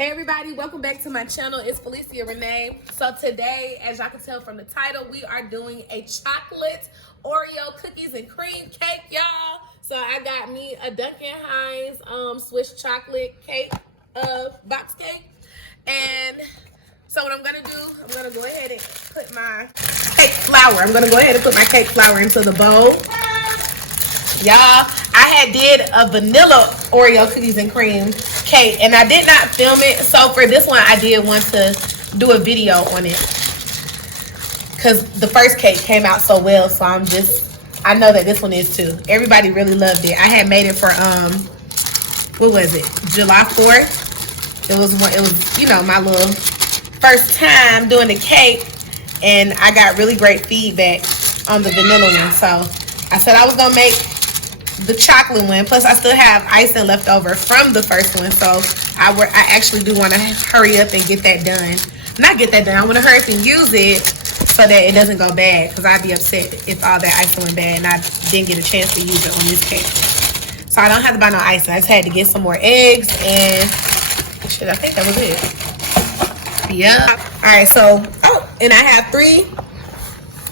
Hey everybody, welcome back to my channel. It's Felicia Renee. So today, as y'all can tell from the title, we are doing a chocolate Oreo cookies and cream cake, y'all. So I got me a Duncan Hines Swiss chocolate cake, box cake. And so what I'm gonna do, I'm gonna go ahead and put my cake flour. I'm gonna go ahead and put my cake flour into the bowl. Y'all, I had did a vanilla Oreo cookies and cream cake, and I did not film it. So for this one, I did want to do a video on it because the first cake came out so well. So I know that this one is too. Everybody really loved it. I had made it for what was it? July 4th. It was you know, my little first time doing the cake, and I got really great feedback on the vanilla one. So I said I was gonna make the chocolate one. Plus I still have icing left over from the first one, so I actually do want to hurry up and get that done. Not get that done, I want to hurry up and use it so that it doesn't go bad, because I'd be upset if all that icing went bad and I didn't get a chance to use it on this cake. So I don't have to buy no icing. I just had to get some more eggs and shit, I think that was it. Yeah. Alright, so and I have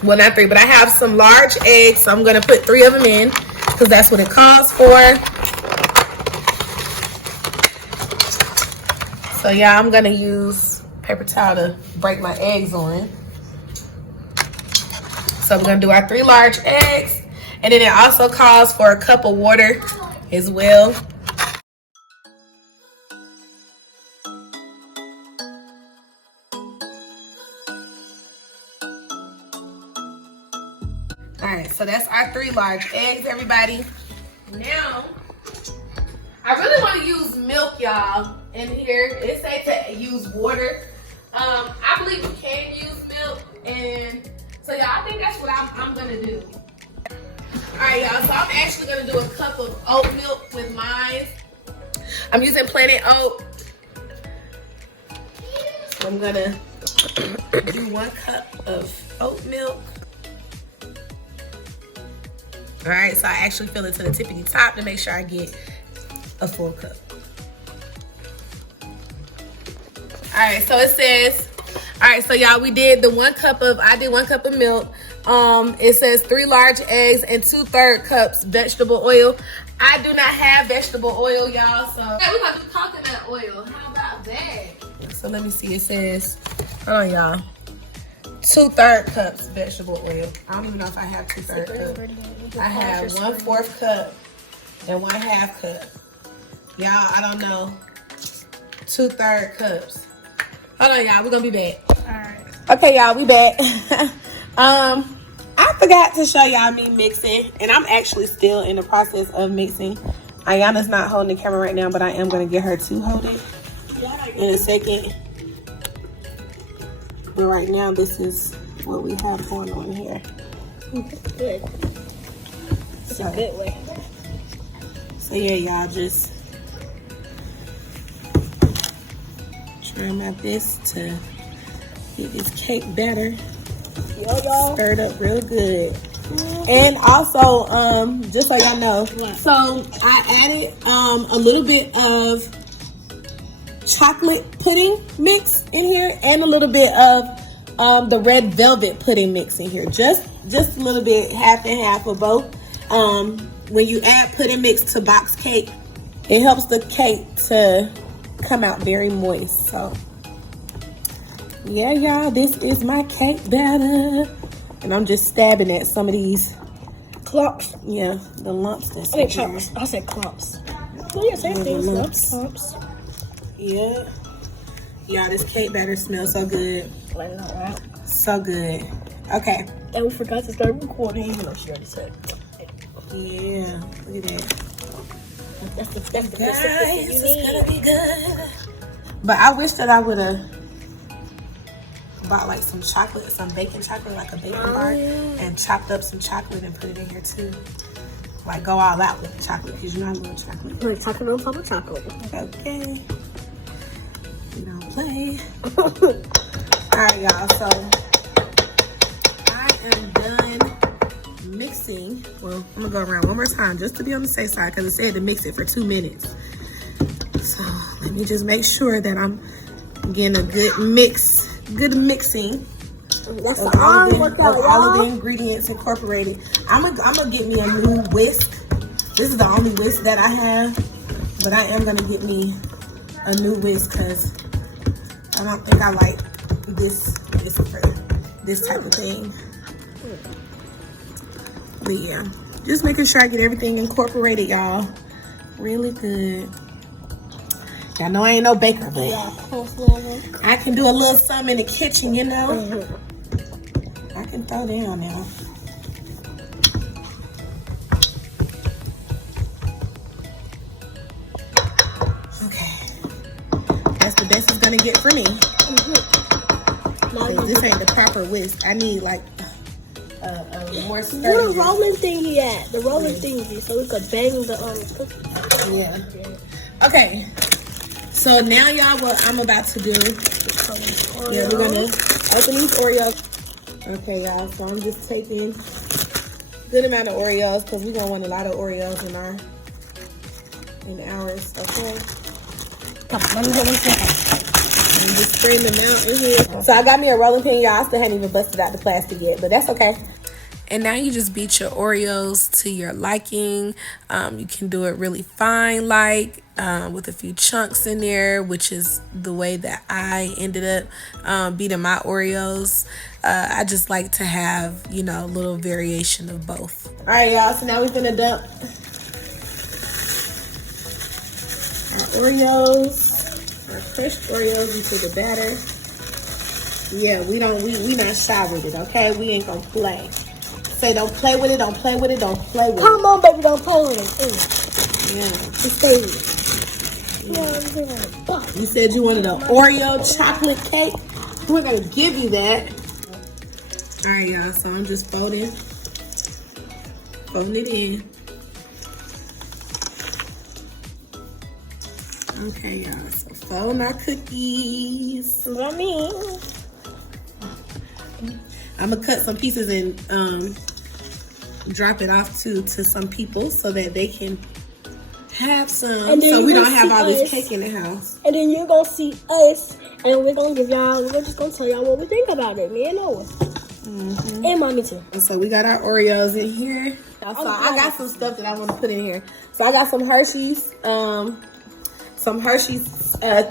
well, not three, but I have some large eggs, so I'm gonna put 3 of them in because that's what it calls for. So yeah, I'm gonna use paper towel to break my eggs on. So we're gonna do our 3 large eggs, and then it also calls for a cup of water as well. Alright, so that's our 3 large eggs, everybody. Now, I really want to use milk, y'all, in here. It says to use water. I believe you can use milk, and so y'all, I think that's what I'm going to do. Alright, y'all, so I'm actually going to do a cup of oat milk with mine. I'm using Planet Oat. So I'm going to do 1 cup of oat milk. All right, so I actually fill it to the tippity top to make sure I get a full cup. All right, so it says, all right, so y'all, I did 1 cup of milk. It says 3 large eggs and 2/3 cups vegetable oil. I do not have vegetable oil, y'all, so yeah, we're gonna do coconut oil. How about that? So let me see, it says, hold on, y'all. 2/3 cups vegetable oil. I don't even know if I have 2/3 cups. I have 1/4 cup and 1/2 cup. Y'all, I don't know. 2/3 cups. Hold on, y'all. We're gonna be back. Alright. Okay, y'all, we back. I forgot to show y'all me mixing, and I'm actually still in the process of mixing. Ayana's not holding the camera right now, but I am gonna get her to hold it in a second. But right now, this is what we have going on here. Good. It's a good way. So yeah, y'all, just try my best to get this cake batter stirred up real good. And also, just so y'all know, so I added a little bit of chocolate pudding mix in here and a little bit of the red velvet pudding mix in here. Just a little bit, half and half of both. When you add pudding mix to box cake, it helps the cake to come out very moist. So yeah, y'all, this is my cake batter, and I'm just stabbing at some of these clumps. Yeah, the lumps. That's I said clumps. Oh yeah, same thing. Lumps. Yeah. Y'all, this cake batter smells so good. I know, right? So good. Okay. And we forgot to start recording, even though she already said. Yeah, look at that. That's the guys, it's gonna be good. But I wish that I would have bought like some chocolate, some baking chocolate, like a baking bar, and chopped up some chocolate and put it in here too. Like go all out with the chocolate, because you know I love chocolate. Like chocolate on top of chocolate. Okay. You don't play. Alright, y'all, so I am done mixing. Well, I'm gonna go around one more time just to be on the safe side, because it said to mix it for 2 minutes. So let me just make sure that I'm getting a good mix, good mixing. That's of all of the ingredients incorporated. I'm gonna get me a new whisk. This is the only whisk that I have, but I am gonna get me a new whisk because I don't think I like this type of thing. But yeah, just making sure I get everything incorporated, y'all. Really good. Y'all know I ain't no baker, but I can do a little something in the kitchen, you know. I can throw down now. Okay, that's the best it's gonna get for me. This ain't the proper whisk. I need like a more sturdy. Where the rolling thingy at? The rolling thingy, so we could bang the cookie. Yeah. Okay. So now, y'all, what I'm about to do? Yeah, we're gonna open these Oreos. Okay, y'all. So I'm just taking a good amount of Oreos because we're gonna want a lot of Oreos in ours. Okay. Come on, let me I'm just spreading them out in here. So I got me a rolling pin, y'all. I still haven't even busted out the plastic yet, but that's okay. And now you just beat your Oreos to your liking. You can do it really fine, like with a few chunks in there, which is the way that I ended up beating my Oreos. I just like to have, you know, a little variation of both. All right, y'all. So now we're gonna dump our Oreos, our crushed Oreos into the batter. Yeah, we not shy with it, okay? We ain't gonna play. Say don't play with it, don't play with it, don't play with it. Come on, baby, don't play with it. Yeah. Just stay with it. Yeah. You said you wanted an Oreo chocolate cake. We're gonna give you that. All right, y'all. So I'm just folding it in. Okay, y'all. So fold our cookies. What I mean? I'm gonna cut some pieces and drop it off to some people so that they can have some. So we don't have all this cake in the house. And then you're gonna see us, and we're gonna give y'all. We're just gonna tell y'all what we think about it. Me and Noah, and mommy too. And so we got our Oreos in here. So I got some stuff that I want to put in here. So I got some Hershey's,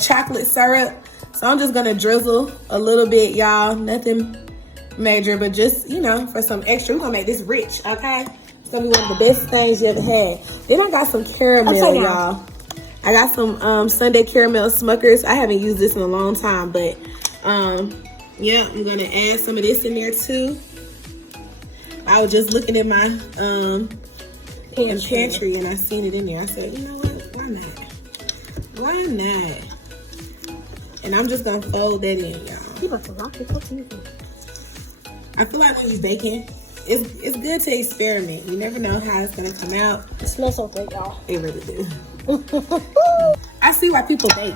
chocolate syrup. So I'm just gonna drizzle a little bit, y'all. Nothing major, but just, you know, for some extra. We're gonna make this rich, okay? It's gonna be one of the best things you ever had. Then I got some caramel, y'all. I got some Sunday caramel Smuckers. I haven't used this in a long time, but yeah, I'm gonna add some of this in there too. I was just looking at my pantry and I seen it in there. I said, you know what? Why not? Why not? And I'm just gonna fold that in, y'all. You about to rock it. What do you think? I feel like when you're baking, it's good to experiment. You never know how it's gonna come out. It smells so good, y'all. It really do. I see why people bake.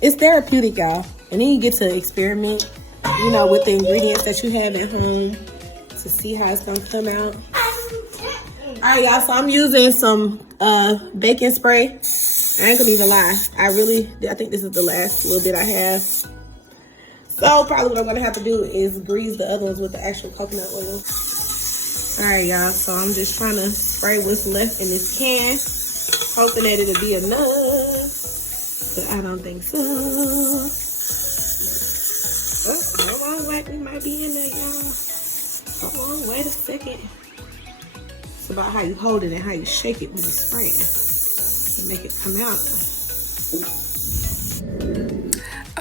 It's therapeutic, y'all. And then you get to experiment, you know, with the ingredients that you have at home to see how it's gonna come out. All right, y'all. So I'm using some baking spray. I ain't gonna even lie. I think this is the last little bit I have. So probably what I'm gonna have to do is grease the other ones with the actual coconut oil. All right, y'all. So I'm just trying to spray what's left in this can, hoping that it'll be enough. But I don't think so. Oh, hold on, wait, we might be in there, y'all. Hold on, wait a second. It's about how you hold it and how you shake it when you're spraying to make it come out.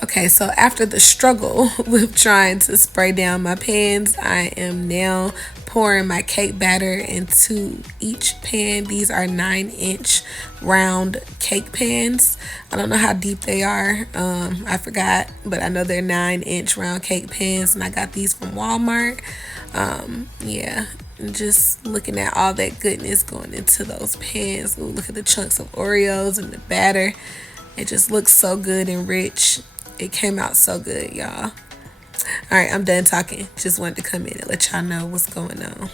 Okay, so after the struggle with trying to spray down my pans, I am now pouring my cake batter into each pan. These are 9-inch round cake pans. I don't know how deep they are. I forgot, but I know they're 9-inch round cake pans, and I got these from Walmart. Yeah, just looking at all that goodness going into those pans. Ooh, look at the chunks of Oreos and the batter. It just looks so good and rich. It came out so good, y'all. All right, I'm done talking. Just wanted to come in and let y'all know what's going on.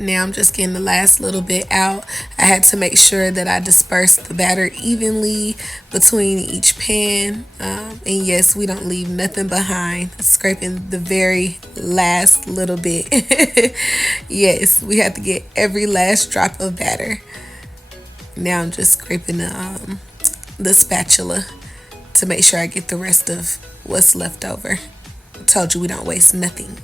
Now I'm just getting the last little bit out. I had to make sure that I dispersed the batter evenly between each pan. And yes, we don't leave nothing behind. Scraping the very last little bit. Yes, we have to get every last drop of batter. Now I'm just scraping the spatula to make sure I get the rest of what's left over. I told you we don't waste nothing.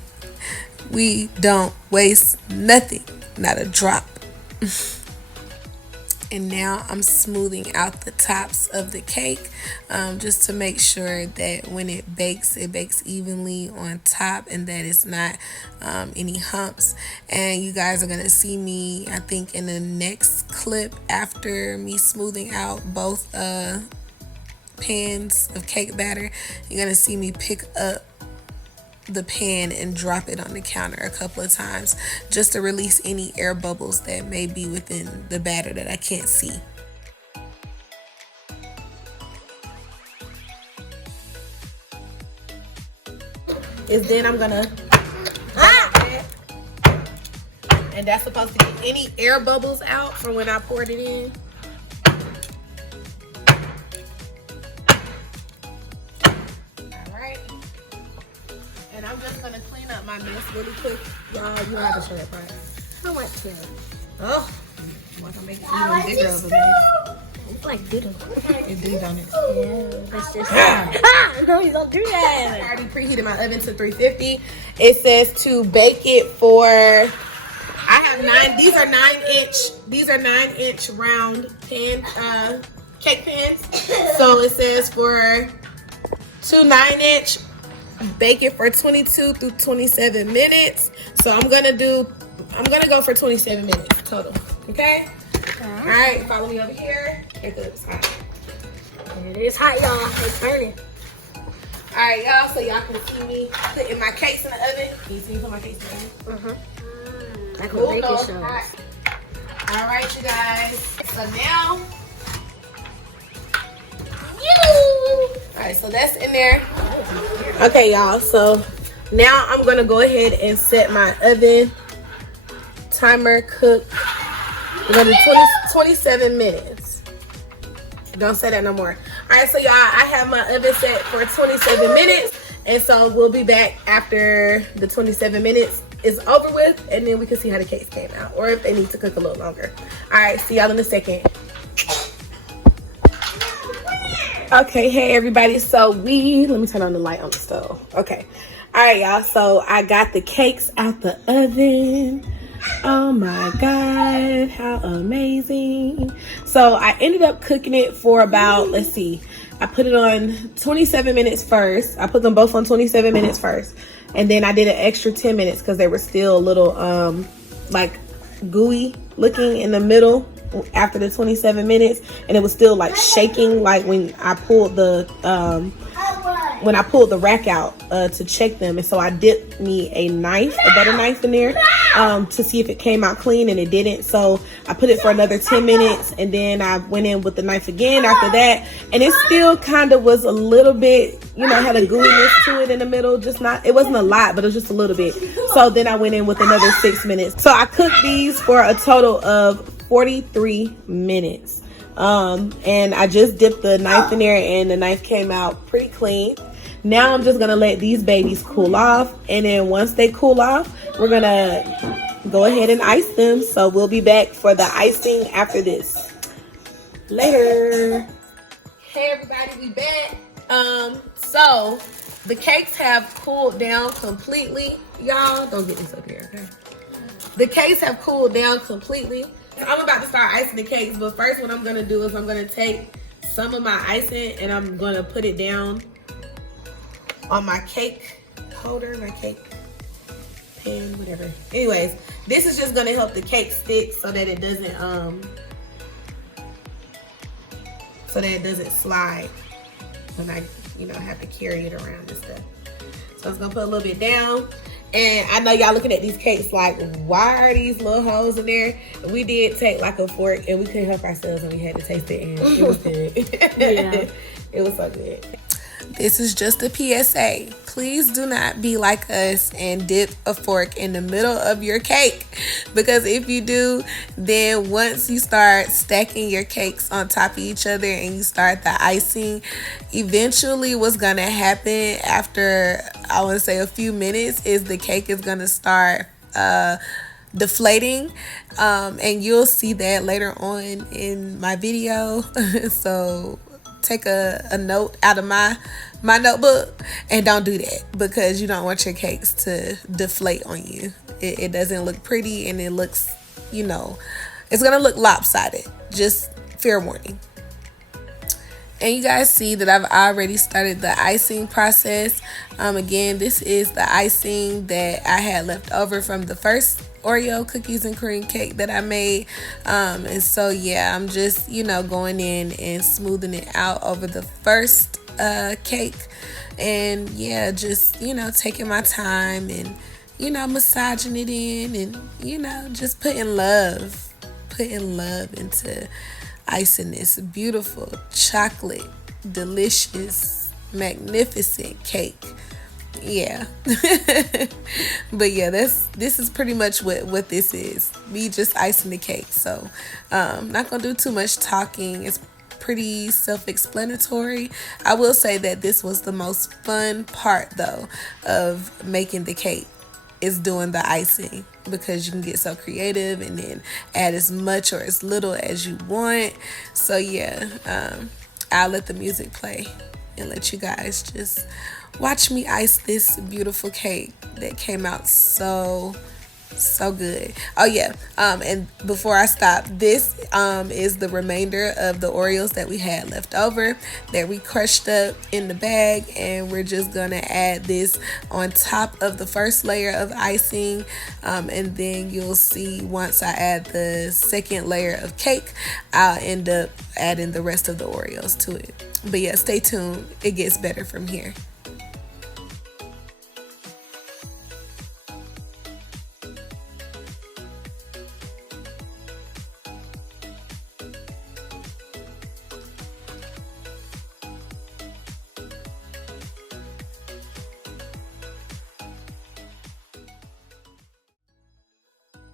We don't waste nothing, not a drop. And now I'm smoothing out the tops of the cake just to make sure that when it bakes evenly on top and that it's not any humps. And you guys are going to see me, I think, in the next clip after me smoothing out both pans of cake batter. You're going to see me pick up the pan and drop it on the counter a couple of times just to release any air bubbles that may be within the batter that I can't see. Is then I'm gonna and that's supposed to get any air bubbles out from when I poured it in. And I'm just gonna clean up my mess really quick. Y'all, you don't have to show that part. How much here? Oh, I'm gonna make it even bigger of a mess. It's like doodle. It do, don't it? Yeah, that's just no, you don't do that. I already preheated my oven to 350. It says to bake it for, I have 9, these are 9-inch round pan, cake pans. So it says for 2 9-inch, bake it for 22 through 27 minutes. So I'm gonna go for 27 minutes total. Okay? All right, follow me over here. It's hot. It is hot, y'all. It's burning. All right, y'all, so y'all can see me putting my cakes in the oven. Can you see me put my cakes in the oven? That's what baking shows. All right, you guys. So now, all right, so that's in there. Okay, y'all, so now I'm gonna go ahead and set my oven timer cook. We're gonna do 27 minutes. Don't say that no more. All right, so y'all, I have my oven set for 27 minutes, and so we'll be back after the 27 minutes is over with, and then we can see how the cakes came out, or if they need to cook a little longer. All right, see y'all in a second. Okay, hey everybody, so let me turn on the light on the stove. Okay, all right, y'all, so I got the cakes out the oven. Oh my god, how amazing. So I ended up cooking it for about, let's see, I put it on 27 minutes first. I put them both on 27 minutes first, and then I did an extra 10 minutes because they were still a little like gooey looking in the middle after the 27 minutes, and it was still like shaking, like when I pulled the rack out to check them. And so I dipped me a butter knife in there to see if it came out clean, and it didn't. So I put it for another 10 minutes, and then I went in with the knife again after that, and it still kind of was a little bit, had a gooiness to it in the middle. It wasn't a lot, but it was just a little bit. So then I went in with another 6 minutes. So I cooked these for a total of 43 minutes. And I just dipped the knife in there, and the knife came out pretty clean. Now I'm just gonna let these babies cool off, and then once they cool off, we're gonna go ahead and ice them. So we'll be back for the icing after this. Later. Hey everybody, we back. So the cakes have cooled down completely. Y'all, don't get this up here, okay? The cakes have cooled down completely. I'm about to start icing the cakes, but first what I'm gonna do is I'm gonna take some of my icing and I'm gonna put it down on my cake holder, my cake pan, whatever. Anyways, this is just gonna help the cake stick so that it doesn't slide when I have to carry it around and stuff. So I'm gonna put a little bit down. And I know y'all looking at these cakes like, why are these little holes in there? We did take like a fork, and we couldn't help ourselves, and we had to taste it, and it was good. Yeah. It was so good. this is just a PSA. Please do not be like us and dip a fork in the middle of your cake, because if you do, then once you start stacking your cakes on top of each other and you start the icing, eventually what's gonna happen after, I want to say, a few minutes is the cake is gonna start deflating, and you'll see that later on in my video. So take a note out of my notebook and don't do that, because you don't want your cakes to deflate on you. It doesn't look pretty, and it looks, it's gonna look lopsided. Just fair warning. And you guys see that I've already started the icing process. Again, this is the icing that I had left over from the first OrEO cookies and cream cake that I made. And so, yeah, I'm just, going in and smoothing it out over the first cake. And, yeah, just, taking my time and, massaging it in and, just putting love into icing this beautiful chocolate, delicious, magnificent cake. Yeah. But yeah, this is pretty much what this is. Me just icing the cake. So not gonna do too much talking. It's pretty self-explanatory. I will say that this was the most fun part though of making the cake, is doing the icing, because you can get so creative and then add as much or as little as you want. So yeah, I'll let the music play and let you guys just watch me ice this beautiful cake that came out so good. Oh yeah, and before I stop, this is the remainder of the Oreos that we had left over that we crushed up in the bag, and we're just gonna add this on top of the first layer of icing, and then you'll see once I add the second layer of cake, I'll end up adding the rest of the Oreos to it. But yeah, stay tuned, it gets better from here.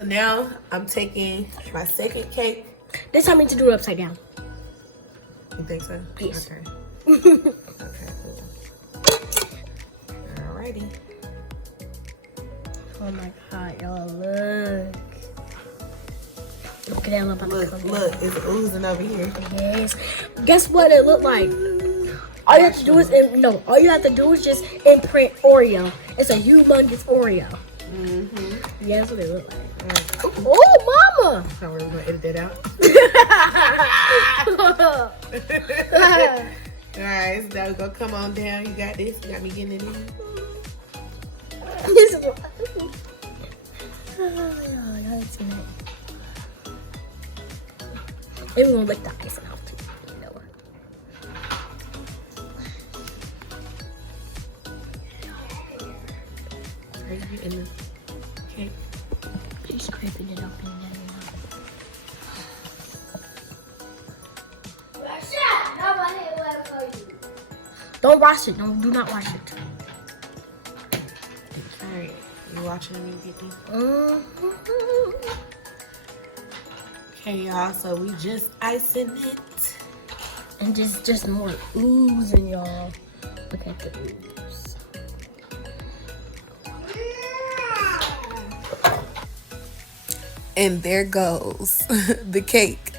Now I'm taking my second cake. This time I need to do it upside down. You think so? Yes. Okay. Okay, cool. Alrighty. Oh my god, y'all, look. Look at that little Look, it's oozing over here. Yes. Guess what it looked like? All you have to do is all you have to do is just imprint OrEO. It's a humongous OrEO. Mm-hmm. Yeah, that's what it looked like. Oh, mama! So we're gonna edit that out. Alright, so now we're gonna come on down. You got this? You got me getting it in? This is what y'all seen it. Maybe we're gonna lick the icing off too. You know what? Are you in the cake? She's scraping it up and down. Don't wash it. Do not wash it. Alright, you watching me get these? Okay, y'all, so we just icing it. And just more oozing, y'all. Look at the ooze. And there goes the cake,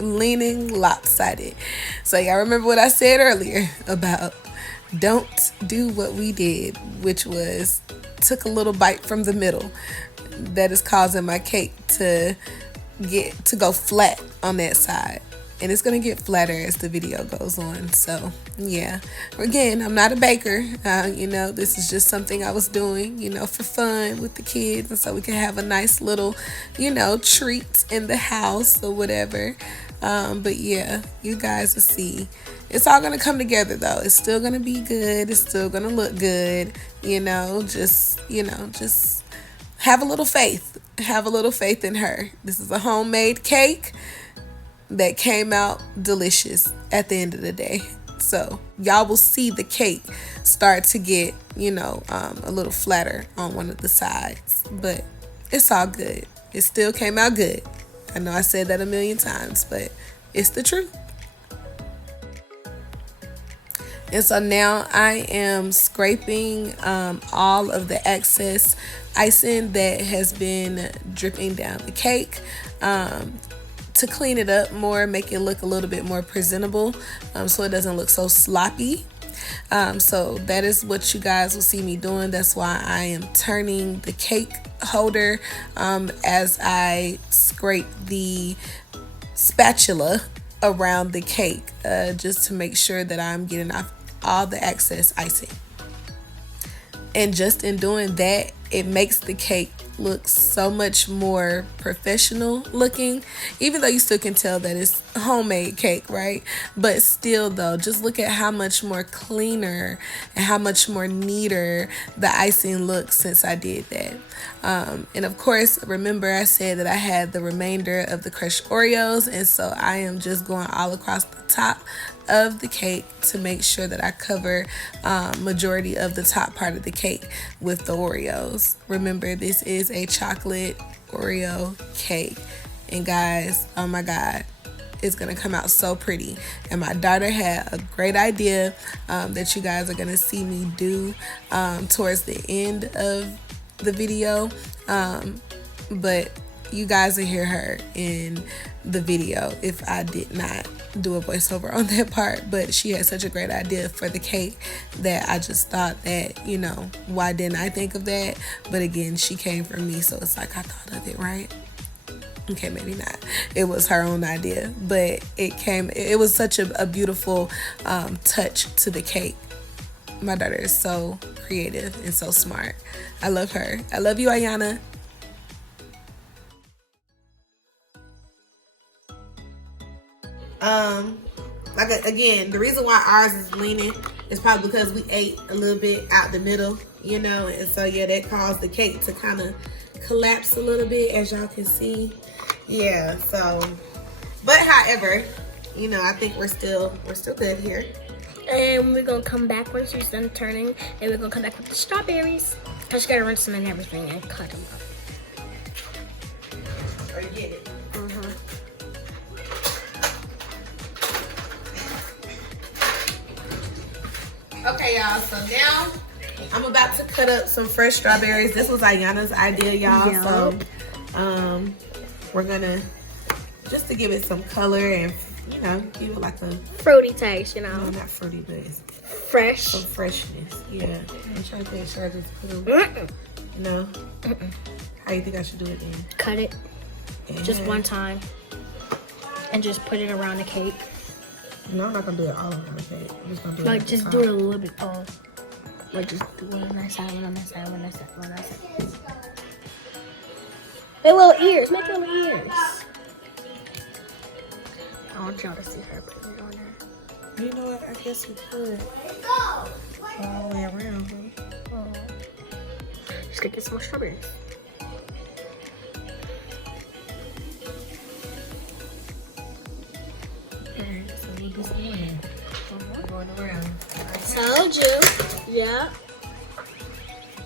leaning lopsided. So y'all remember what I said earlier about don't do what we did, which was took a little bite from the middle. That is causing my cake to go flat on that side. And it's going to get flatter as the video goes on. So, yeah. Again, I'm not a baker. This is just something I was doing, for fun with the kids. And so we can have a nice little, treat in the house or whatever. But, yeah, you guys will see. It's all going to come together, though. It's still going to be good. It's still going to look good. Just have a little faith. Have a little faith in her. This is a homemade cake that came out delicious at the end of the day. So y'all will see the cake start to get, you know, a little flatter on one of the sides, but it's all good. It still came out good. I know I said that a million times, but it's the truth. And so now I am scraping all of the excess icing that has been dripping down the cake to clean it up more, make it look a little bit more presentable, so it doesn't look so sloppy. So that is what you guys will see me doing. That's why I am turning the cake holder as I scrape the spatula around the cake, just to make sure that I'm getting off all the excess icing. And just in doing that, it makes the cake look so much more professional looking, even though you still can tell that it's homemade cake, right? But still though, just look at how much more cleaner and how much more neater the icing looks since I did that. And of course, remember I said that I had the remainder of the crushed Oreos, and so I am just going all across the top of the cake to make sure that I cover majority of the top part of the cake with the Oreos. Remember, this is a chocolate Oreo cake, and guys, oh my god, it's gonna come out so pretty. And my daughter had a great idea that you guys are gonna see me do towards the end of the video, but you guys will hear her in the video if I did not do a voiceover on that part. But she had such a great idea for the cake that I just thought that, you know, why didn't I think of that? But again, she came from me, so it's like I thought of it, right? Okay, maybe not. It was her own idea, but it was such a beautiful touch to the cake. My daughter is so creative and so smart. I love her. I love you, Ayana. Like again, the reason why ours is leaning is probably because we ate a little bit out the middle, you know, and so yeah, that caused the cake to kind of collapse a little bit, as y'all can see. Yeah, so, but however, you know, I think we're still good here. And we're gonna come back once she's done turning, and we're gonna come back with the strawberries. I just gotta rinse them and everything and cut them up. Or get it. Okay, y'all, so now I'm about to cut up some fresh strawberries. This was Ayana's idea, y'all. Yep. So we're gonna, just to give it some color and, you know, give it like a fruity taste, you know. No, not fruity, but it's fresh. some freshness. Yeah. I'm trying to make sure I just put them, you know. How you think I should do it then? Cut it just one time and just put it around the cake. No, I'm not gonna do it all around the cake. I'm just gonna do it. Like, just do it a little bit. Like, just do one on that side, one on that side, one on that side, one on that side. Make little ears. Make little ears. I want y'all to see her putting it on there. You know what? I guess we could. All the way around, huh? Just gonna get some more strawberries. Alright, so we'll do some more. Going around. Told you. Yeah.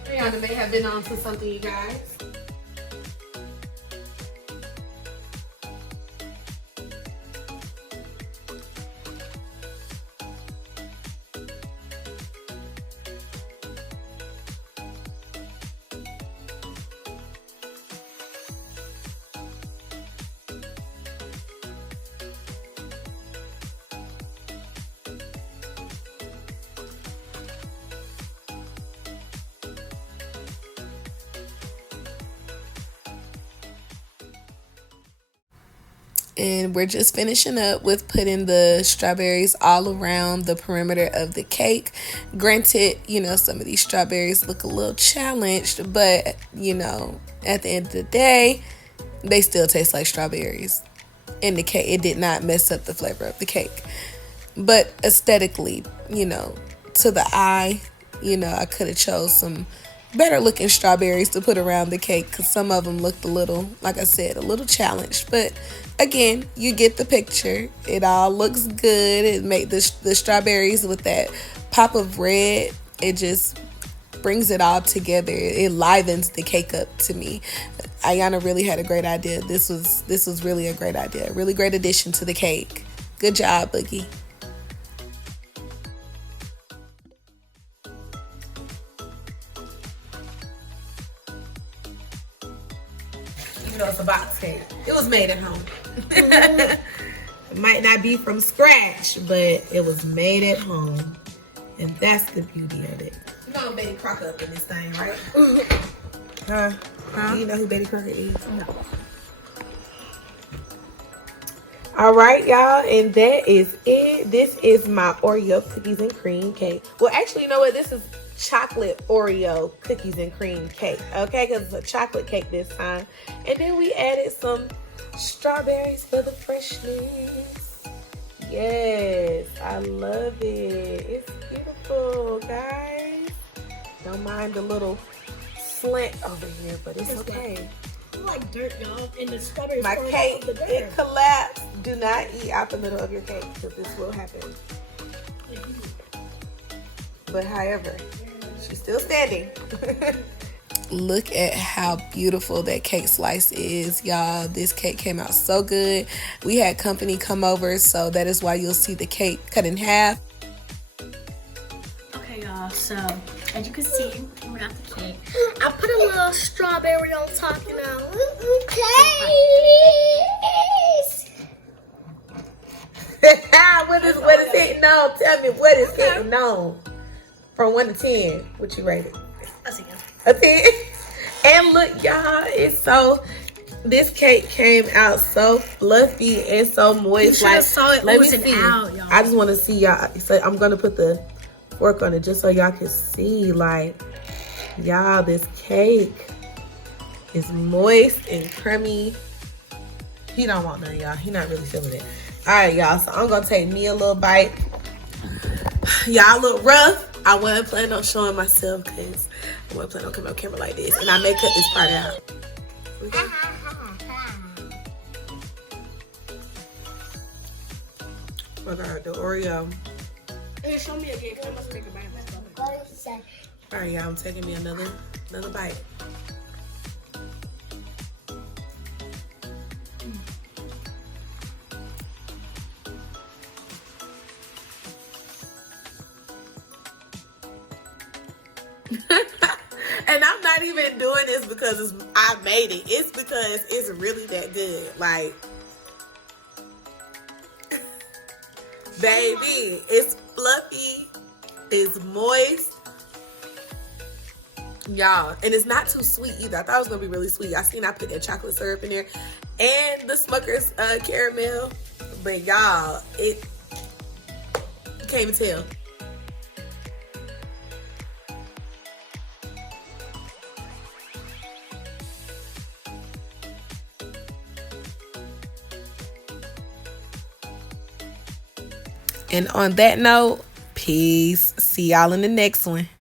Rihanna may have been on to something, you guys. And we're just finishing up with putting the strawberries all around the perimeter of the cake. Granted, you know, some of these strawberries look a little challenged, but, you know, at the end of the day, they still taste like strawberries. And the cake, it did not mess up the flavor of the cake. But aesthetically, you know, to the eye, you know, I could have chose some better looking strawberries to put around the cake, because some of them looked a little, like I said, a little challenged. But again, you get the picture. It all looks good. It made the strawberries with that pop of red. It just brings it all together. It livens the cake up to me. Ayana really had a great idea. This was really a great idea. A really great addition to the cake. Good job, Boogie. You know, it's a box cake. It was made at home. It might not be from scratch, but it was made at home. And that's the beauty of it. You know I'm Betty Crocker up in this thing, right? Huh? Do you know who Betty Crocker is? No. All right, y'all, and that is it. This is my Oreo cookies and cream cake. Well, actually, you know what? This is chocolate Oreo cookies and cream cake, okay? Because it's a chocolate cake this time. And then we added some strawberries for the freshness. Yes, I love it. It's beautiful, guys. Don't mind the little slant over here, but it's okay. It's like dirt, y'all, and the strawberries. My cake, it collapsed. Do not eat out the middle of your cake, because this will happen. But however, she's still standing. Look at how beautiful that cake slice is, y'all. This cake came out so good. We had company come over, so that is why you'll see the cake cut in half. Okay, y'all, so as you can see, we got the cake. I put a little strawberry on top, you know. What is hitting on? Tell me, what is hitting on? From 1 to 10, what you rate it? A 10. And look, y'all, this cake came out so fluffy and so moist. You saw it oozing out, y'all. I just want to see y'all. So I'm gonna put the fork on it just so y'all can see. Like, y'all, this cake is moist and creamy. He don't want none, y'all. He not really feeling it. All right, y'all. So I'm gonna take me a little bite. Y'all look rough. I wasn't planning on showing myself because I wasn't planning on coming on camera like this. And I may cut this part out. Okay? Oh my God, the Oreo. Hey, show me again, because I must take a bite. All right, y'all, I'm taking me another bite. And I'm not even doing this because I made it. It's because it's really that good. Like, baby, it's fluffy. It's moist. Y'all, and it's not too sweet either. I thought it was going to be really sweet. I put that chocolate syrup in there and the Smucker's caramel. But y'all, you can't even tell. And on that note, peace. See y'all in the next one.